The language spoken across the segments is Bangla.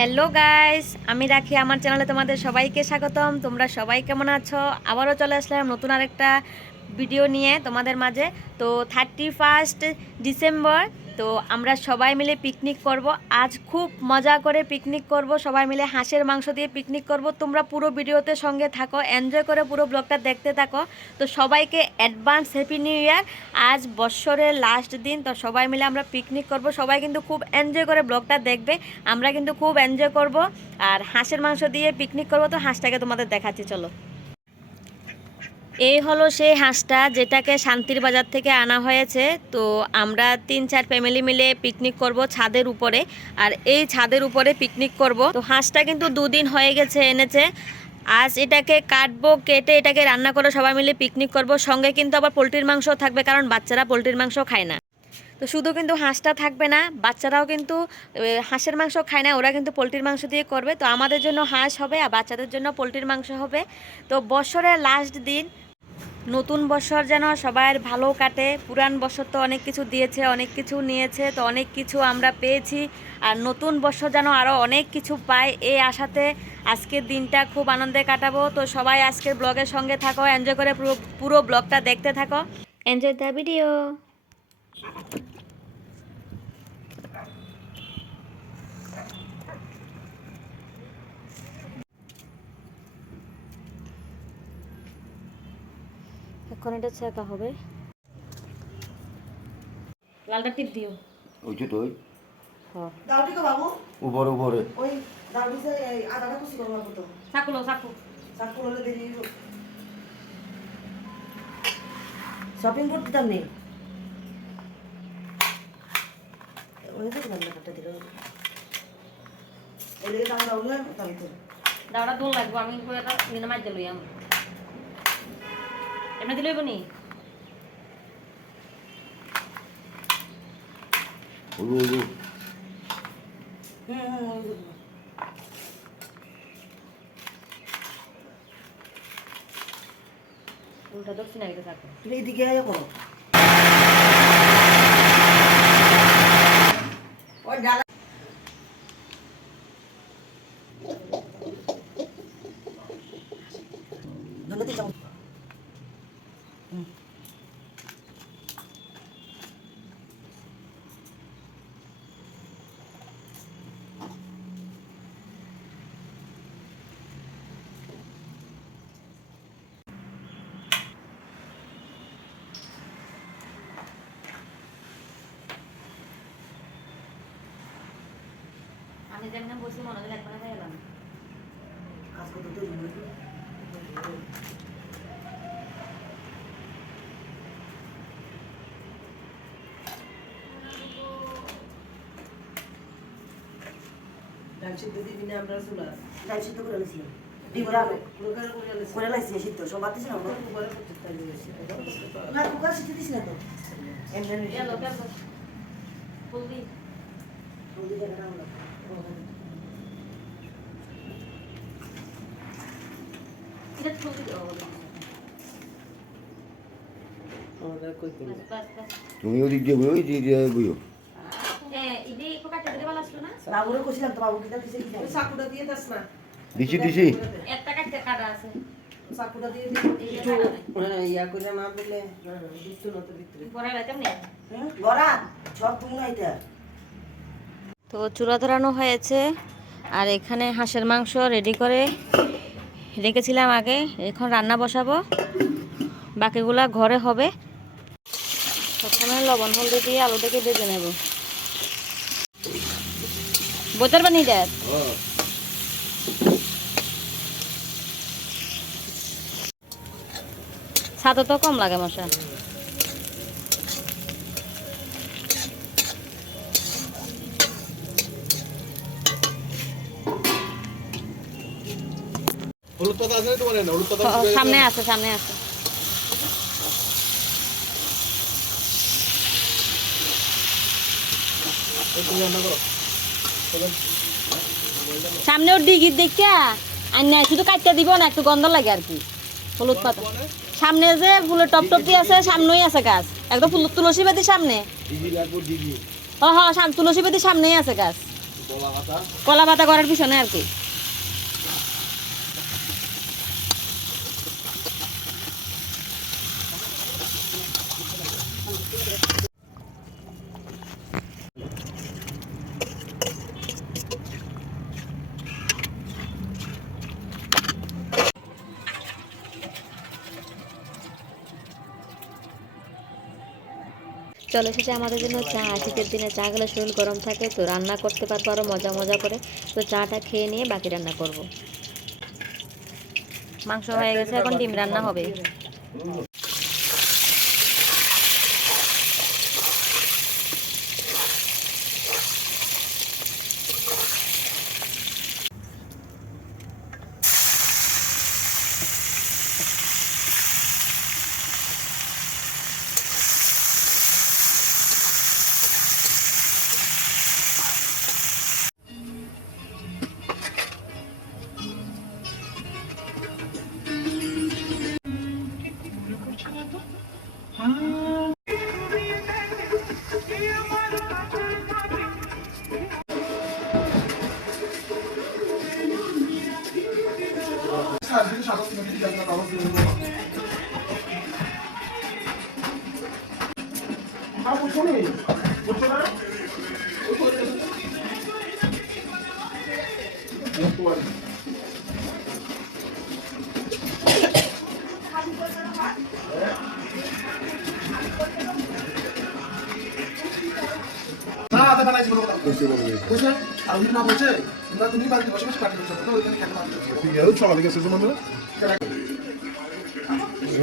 হ্যালো গাইস, আমি রাখি আমার চ্যানেলে তোমাদের সবাইকে স্বাগতম। তোমরা সবাই কেমন আছো? আবারও চলে আসলাম নতুন আরেকটা ভিডিও নিয়ে তোমাদের মাঝে। তো 31 ডিসেম্বর, তো আমরা সবাই মিলে পিকনিক করব। আজ খুব মজা করে পিকনিক করব, সবাই মিলে হাঁসের মাংস দিয়ে পিকনিক করব। তোমরা পুরো ভিডিওতে সঙ্গে থাকো, এনজয় করে পুরো ব্লগটা দেখতে থাকো। তো সবাইকে অ্যাডভান্স হ্যাপি নিউ ইয়ার। আজ বৎসরের লাস্ট দিন, তো সবাই মিলে আমরা পিকনিক করব। সবাই কিন্তু খুব এনজয় করে ব্লগটা দেখবে। আমরা কিন্তু খুব এনজয় করব আর হাঁসের মাংস দিয়ে পিকনিক করব। তো হাঁসটাকে তোমাদের দেখাচ্ছি, চলো। এই হলো সেই হাঁসটা যেটাকে শান্তির বাজার থেকে আনা হয়েছে। তো আমরা 3-4 ফ্যামিলি মিলে পিকনিক করব ছাদের উপরে, আর এই ছাদের উপরে পিকনিক করব। তো হাঁসটা কিন্তু 2 দিন হয়ে গেছে এনেছে। আজ এটাকে কাটবো, কেটে এটাকে রান্না করে সবাই মিলে পিকনিক করব। সঙ্গে কিন্তু আবার পোলট্রির মাংস থাকবে, কারণ বাচ্চারা পোলট্রির মাংস খায় না। তো শুধু কিন্তু হাঁসটা থাকবে না, বাচ্চারাও কিন্তু হাঁসের মাংস খায় না, ওরা কিন্তু পোলট্রির মাংস দিয়ে করবে। তো আমাদের জন্য হাঁস হবে আর বাচ্চাদের জন্য পোলট্রির মাংস হবে। তো বছরের লাস্ট দিন, নতুন বছর যেন সবার ভালো কাটে। পুরান বছর তো অনেক কিছু দিয়েছে, অনেক কিছু নিয়েছে, তো অনেক কিছু আমরা পেয়েছি। আর নতুন বছর যেন আরও অনেক কিছু পাই, এই আশাতে আজকের দিনটা খুব আনন্দে কাটাবো। তো সবাই আজকের ব্লগের সঙ্গে থাকো, এনজয় করে পুরো ব্লগটা দেখতে থাকো। Enjoy the video. এখন এটা ছেঁকা হবে। লালটা টিপ দিও। ওই যে তুই হ্যাঁ, দাওটি কো বাবু উপরে উপরে ওই দাওটি সে আদাটা কুচি করব কত চাকুলো চাকু। চাকু হলে দেরি শপিং করতে দাম নেই ওই তো দাম কাটতে দিল এলে দাম দাও না তাই তো দাওড়া দোল লাগবো, আমি এটা নিয়ে মাছ দিলই আমি এমনি দিলই বনি। ওলু ওলু উল্টা দক্ষিণ না এটা চাকু। তুমি এদিকে আয় করো ওই ডালা ধন্যবাদ চাও আমি যেমন বসে মনে হলে একবার খাই এলাম। কাজ করতে তো ডাল সিদ্ধ দিবি না আমরা চুলা ডাল সিদ্ধ করে নিছি ডিমরা করে লাইছি সিদ্ধ সব বাতিস না করে করতে না কুকার সিদ্ধ দিছ না তো এমনি গেল গেল ফুলদি হলদি জায়গা না এটা ফুলদি দাও। আমরা কই করব বাস বাস বাস। তুমি ওদিক দিয়ে ওই দিক দিয়ে বইও ইদি একটু কাটতে দিতে ভালো আসলো না? বাবুরে কইছিলাম তো বাবু কিটা দিছে কি চাকুটা দিয়ে দাস না দিছি দিছি একটা কাটতে কাটা আছে। চাকুটা দিয়ে একটু ইয়া করে না বললে দিত না তো ভিতরে পরে লাইতাম না। গরা সব তুমি নাইতা তো চুলা ধরানো হয়েছে, আর এখানে হাঁসের মাংস রেডি করে রেখেছিলাম আগে। এখন রান্না বসাবো, বাকিগুলা ঘরে হবে। প্রথমে লবণ হলদি দিয়ে আলুটাকে ভেজে নেব। বোতল বানিয়ে দেয় ছাতও তো কম লাগে মশা। হলুদ পাতা আছে না তোমার? না হলুদ পাতা সামনে আছে, সামনে আছে। তুমি রান্না করো। সামনে ওর ডিগির দেখিয়া আর না শুধু কাটতে দিব না, একটু গন্ধ লাগে আর কি। হলুদ পাতা সামনে যে ফুলের টপ টপ দিয়ে আছে, সামনেই আছে গাছ, একদম তুলসী পাতির সামনে। দিদি লাগবো দিদি। হ হ তুলসী পাতির সামনেই আছে গাছ। কলা পাতা করার পিছনে আর কি। চলে এসেছে আমাদের জন্য চা। শীতের দিনে চা গেলে শরীর গরম থাকে, তো রান্না করতে পারবো আরও মজা মজা করে। তো চাটা খেয়ে নিয়ে বাকি রান্না করব। মাংস হয়ে গেছে, এখন ডিম রান্না হবে। না আদা বানাইছি বলো বুঝছেন আর উনি না বলছে তোমরা তুমি বাড়িতে বসে বসে পার্টি করছো তো ওইখানে কেন পার্টি করছো ঠিক আছে সকালে গেছে যে মন্দিরে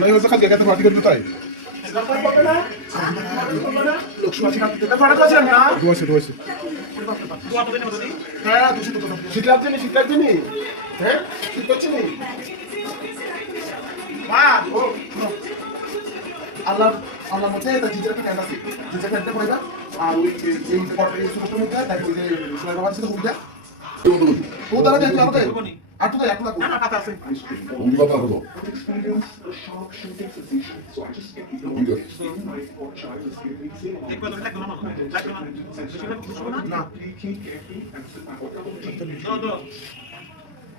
নাই হচ্ছে কালকে কেটে পার্টি করতে তাই লক্ষ্মী আছে কালকে কেটে পার্টি করছেন না দুয়াছে হ্যাঁ দুশো তো শীতলার দিন হ্যাঁ শীত করছে নি মা ও আল্লাহ মধ্যে এটা জিজার একটা ক্যান্ডা আছে জিজার ক্যান্ডা পড়ে না আর ওই এই পটে ছোট মুখে দেখো ওই যে সোনার বাবা ছিল হুইটা ও তারা দেখো আমাকে আর তো এক লাখ না কথা আছে উনি কথা হলো না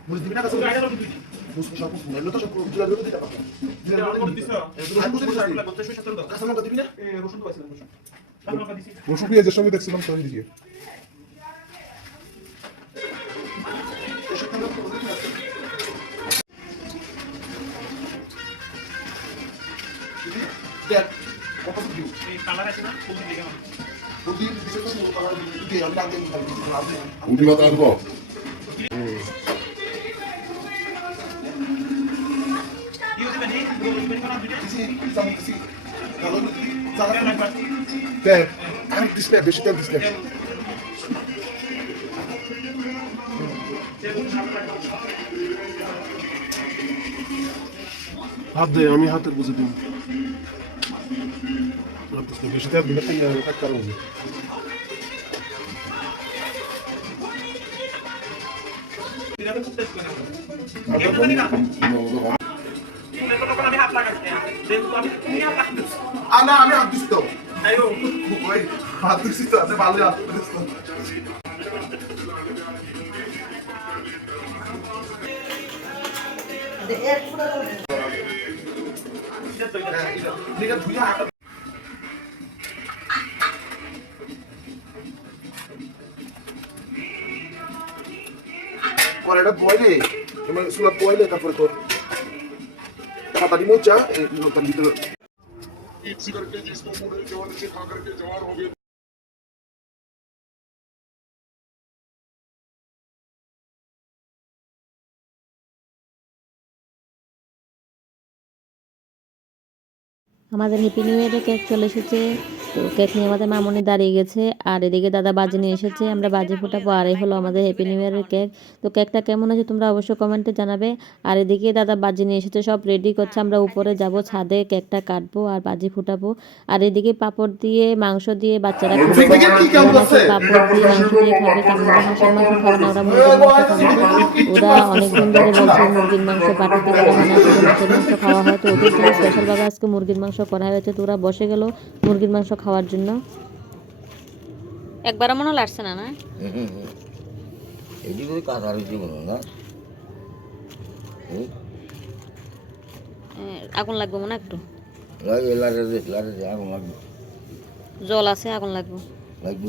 বুঝ দিবি না কাছে বুঝ সব মেলো তো সব জুলা জুলা দিতে পারবো জুলা জুলা দিতে আমি বুঝতে পারছি কাছে লঙ্কা দিবি না রসুন তো আছে রসুন পেঁয়াজের সঙ্গে দেখছিলাম তো দিকে দেখ কত ভিউ এই কালার আছে না ফুল দিকে না ফুল দিয়ে দিছে তো কালার দিয়ে আমরা আগে আপনি উনি কথা আসবো দেখ আমি ডিসপ্লে বেশি তেল ডিসপ্লে হাত দে আমি হাতের বুঝে দিই বেশি তেল দিলে তাই কারণ না আমি হাত দিচ্ছি তো হাত দিচ্ছি তো আপনি ভালো হাত দিচ্ছি তো কড়াইটা ধোয়াইলে এবার চুলা ধোয়াইলে তারপরে তোর পাতাটি মোচা তার ভিতরে আমাদের হ্যাপি নিউ ইয়ারের কেক চলে এসেছে। তো কেক নিয়ে আমাদের মামনি দাঁড়িয়ে গেছে, আর এদিকে দাদা বাজি নিয়ে এসেছে, আমরা বাজি ফোটাবো। আর এই হলো আমাদের হ্যাপি নিউ ইয়ারের কেক। তো কেকটা কেমন আছে তোমরা অবশ্যই কমেন্টে জানাবে। আর এদিকে দাদা বাজি নিয়ে এসেছে, সব রেডি করছে। আমরা উপরে যাব, ছাদে কেকটা কাটবো আর বাজি ফুটাবো। আর এদিকে পাপড় দিয়ে মাংস দিয়ে বাচ্চারা পাপড় দিয়ে মাংস দিয়ে খাবে। আমরা হাঁসের মাংস খাবো না, ওরা মুরগির মাংস খাবে। ওরা অনেকদিন ধরে বলছে মুরগির মাংস পাটিতে করা হয় না, শুধু মাছের মাংস খাওয়া হয়। তো ওদের জন্য স্পেশালভাবে আজকে মুরগির মাংস করা হয়েছে। তো ওরা বসে গেল মুরগির মাংস খাওয়ার জন্য। একবারও মনে লাগছে না না এটি করে কাঁচা রয়েছে মনে না আগুন লাগবে মনে একটু লাগে লাটে আগুন লাগবে জল আছে আগুন লাগবে লাগবে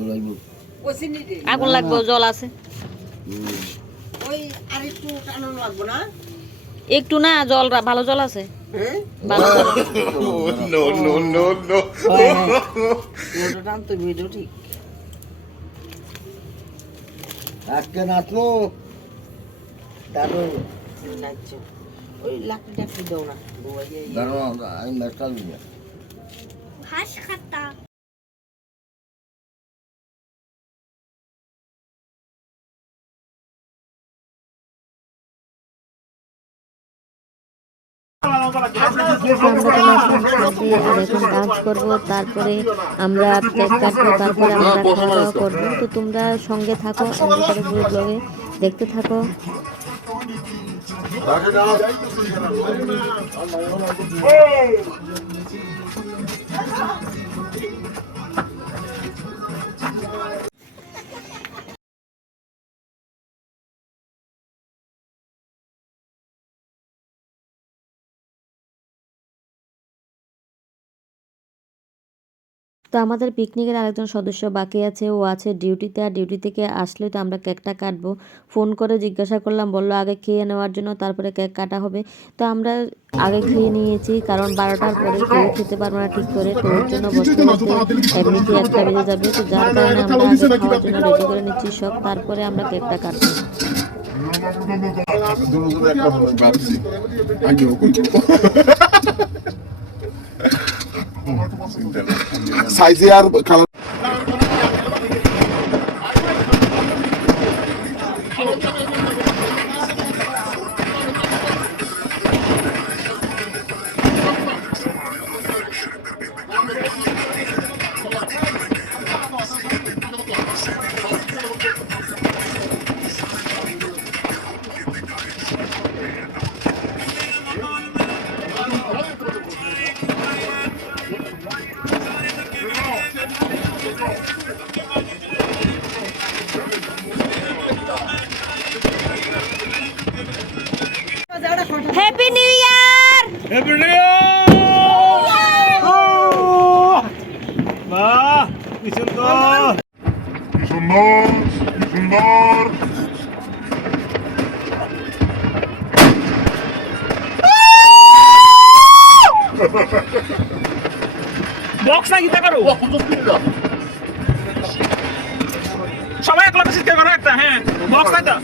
আগুন লাগবে জল আছে ওই আরেকটু টানানো লাগবে না একটু না জল ভালো জল আছে হ্যাঁ ভালো জল আছে। ওটা টানতে ভিডিও ঠিক আজকে নাচবো দাদু নাচছে ওই লাকড়ি টাকড়ি দাও না বুবাইয়া দাঁড়ো আমি ম্যাচটা দিই আমরা এখন ডান্স করবো তারপরে আমরা কেক কাটবো তারপরে আমরা খাওয়া দাওয়া করবো তো তোমরা সঙ্গে থাকো অন্ধকারে পুরো ব্লগে দেখতে থাকো তো আমাদের পিকনিকের আরেকজন সদস্য বাকি আছে ও আছে ডিউটিতে আর ডিউটি থেকে আসলে তো আমরা কেকটা কাটবো ফোন করে জিজ্ঞাসা করলাম বললো আগে খেয়ে নেওয়ার জন্য তারপরে কেক কাটা হবে তো আমরা আগে খেয়ে নিয়েছি কারণ 12টার পরে কেউ খেতে পারবো না ঠিক করে তো ওর জন্য বসতে বসতে এমনিতে একটা বেজে যাবে তো যার কারণে আমরা আগে খাওয়ার জন্য রেডি করে নিচ্ছি সব তারপরে আমরা কেকটা কাটবো সাইজে আর colour happy new year box না গীতা করো সবাই এক লক্ষ শিখতে করো একটা হ্যাঁ বক্স না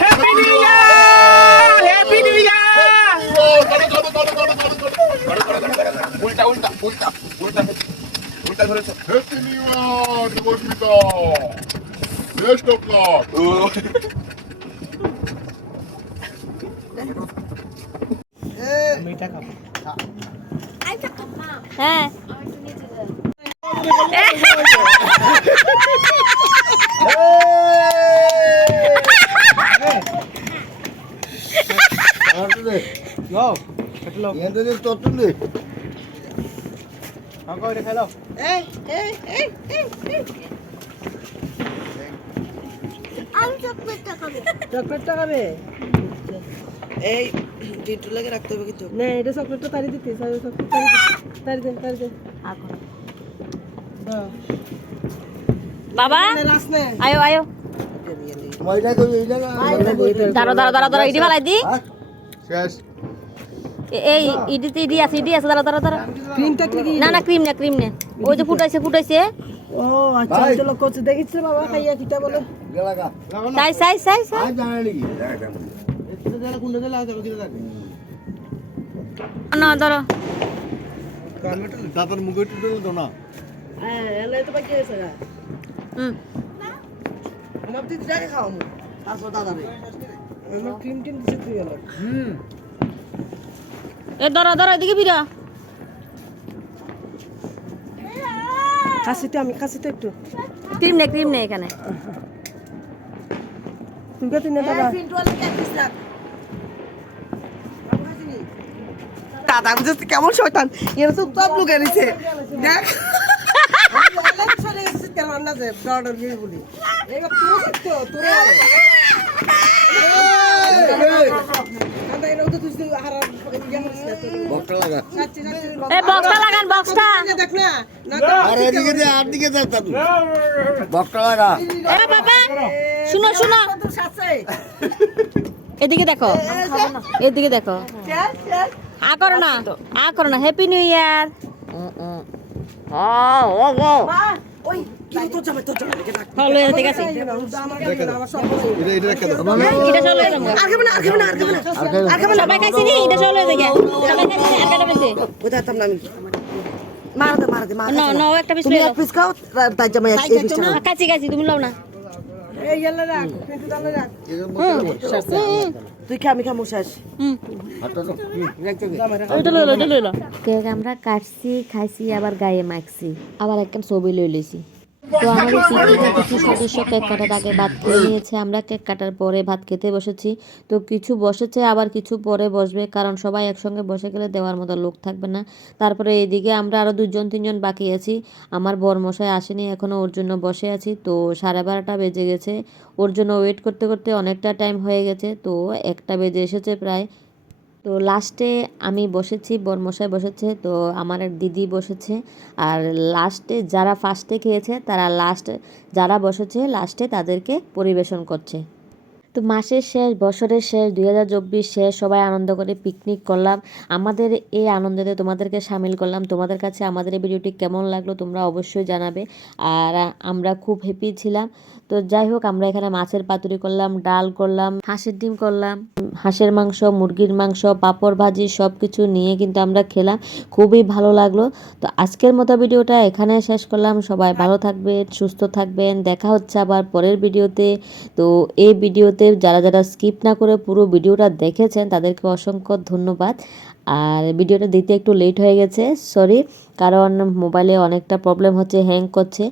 happy new year happy new year Happy New Year, Devormita! Best of luck! হ্যাঁ এই এই এই এই চকলেটটা খাবে এই ডিটু লাগে রাখতে হবে কিন্তু না এটা চকলেটটা তাড়ি দিতে তাড়ি দে বাবা লাস্ট নে আয়ো আয়ো দাঁড়ো ইডি ভালাই দি এই ইডি আছে দাঁড়ো ক্রিমটা কি না না ক্রিম না ওই যে ফুটাইছে ও আচ্ছা চলো কোচ দেখিছ বাবা খাইয়া কিটা বলে সাই না ধরো দাদার মুখে টুটল তো না হ্যাঁ এলে তো বাকি আছে না হুম আমার দিদি যাকে খাওয়া মু তারপর দাদা রে আমার ক্রিম টিম দিছে তুই গেল এ দাঁড়া দাঁড়া এদিকে ফিরা কাশি তো একটু ক্রিম নেই এখানে তুমি কে তিন দাদা পিন্টু আলে কে দিছ রাখ দাদা বুঝছিস কেমন শয়তান এর তো সব লোক এনেছে দেখ চলে গেছে কেন না যে অর্ডার দিয়ে বলি এবার তুই সত্য তোরে কান্দা এর তো তুই হারা বকটা লাগা এ বক্সটা লাগান বক্সটা দেখ না না আরে এদিকে দে আর দিকে দে দাদু বকটা লাগা এ বাবা শুনো শুনো তোর সাথে এদিকে দেখো এদিকে দেখো আ করো না হ্যাপি নিউ ইয়ার মা ওই কি তো যাবে ডাক হলো ঠিক আছে আমার সব এটা রেখে দাও এটা চলে যাবো আর খাবে না সবাই খাইছি নি এটা চলে দেখে সবাই খাইছি আর কাটা বেশি বুঝাতাম না আমি মার দে না না ও একটা পিস তুমি লয়ে এক পিস খাও তাই জামাই এক পিস খাও কাছি তুমি লাও না এই গেল রাখ কিন্তু দালে রাখ তুই খা আমি খামু শেষ এটা লইলো কেক আমরা কাটছি খাইছি আবার গায়ে মাখছি আবার একটা ছবি লই লইছি তো আমাদের পিকনিকের কিছু সদস্য কেক কাটার আগে ভাত খেয়ে নিয়েছে আমরা কেক কাটার পরে ভাত খেতে বসেছি তো কিছু বসেছে আবার কিছু পরে বসবে কারণ সবাই একসঙ্গে বসে গেলে দেওয়ার মতো লোক থাকবে না তারপরে এইদিকে আমরা আরও 2-3জন বাকি আছি আমার বরমশাই আসেনি এখনও ওর জন্য বসে আছি তো 12:30 বেজে গেছে ওর জন্য ওয়েট করতে করতে অনেকটা টাইম হয়ে গেছে তো 1টা বেজে এসেছে প্রায় তো লাস্টে আমি বসেছি বরমশাই বসেছে তো আমার এক দিদি বসেছে আর লাস্টে যারা ফার্স্টে খেয়েছে তারা যারা বসেছে লাস্টে তাদেরকে পরিবেশন করছে তো মাসের শেষ বছরের শেষ 2024 শেষ সবাই আনন্দ করে পিকনিক করলাম আমাদের এই আনন্দতে তোমাদেরকে সামিল করলাম তোমাদের কাছে আমাদের এই ভিডিওটি কেমন লাগলো তোমরা অবশ্যই জানাবে আর আমরা খুব হ্যাপি ছিলাম তো যাই হোক আমরা এখানে মাছের পাতুরি করলাম ডাল করলাম হাঁসের ডিম করলাম হাঁসের মাংস মুরগির মাংস পাঁপড় ভাজি সব কিছু নিয়ে কিন্তু আমরা খেলাম খুবই ভালো লাগলো তো আজকের মতো ভিডিওটা এখানে শেষ করলাম সবাই ভালো থাকবেন সুস্থ থাকবেন দেখা হচ্ছে আবার পরের ভিডিওতে তো এই ভিডিওতে যারা যারা স্কিপ না করে পুরো ভিডিওটা দেখেছেন তাদেরকে অসংখ্য ধন্যবাদ আর ভিডিওটা দিতে একটু লেট হয়ে গেছে সরি কারণ মোবাইলে অনেকটা প্রবলেম হচ্ছে হ্যাং করছে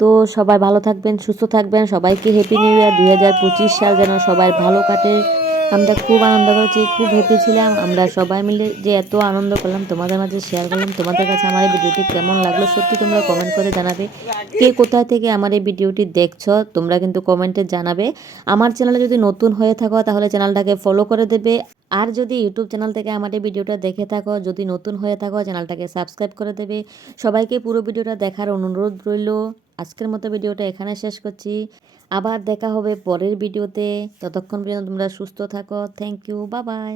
তো সবাই ভালো থাকবেন সুস্থ থাকবেন সবাইকে হ্যাপি নিউ ইয়ার 2025 সাল যেন সবাই ভালো কাটে আমরা খুব আনন্দ করেছি খুব হ্যাপি ছিলাম আমরা সবাই মিলে যে এত আনন্দ করলাম তোমাদের মাঝে শেয়ার করলাম তোমাদের কাছে আমার এই ভিডিওটি কেমন লাগলো সত্যি তোমরা কমেন্ট করে জানাবে কে কোথায় থেকে আমার এই ভিডিওটি দেখছো তোমরা কিন্তু কমেন্টে জানাবে আমার চ্যানেলে যদি নতুন হয়ে থাকো তাহলে চ্যানেলটাকে ফলো করে দেবে আর যদি ইউটিউব চ্যানেল থেকে আমার এই ভিডিওটা দেখে থাকো যদি নতুন হয়ে থাকো চ্যানেলটাকে সাবস্ক্রাইব করে দেবে সবাইকে পুরো ভিডিওটা দেখার অনুরোধ রইল আজকের মতো ভিডিওটা এখানে শেষ করছি আবার দেখা হবে পরের ভিডিওতে ততক্ষণ পর্যন্ত তোমরা সুস্থ থাকো থ্যাংক ইউ বাই বাই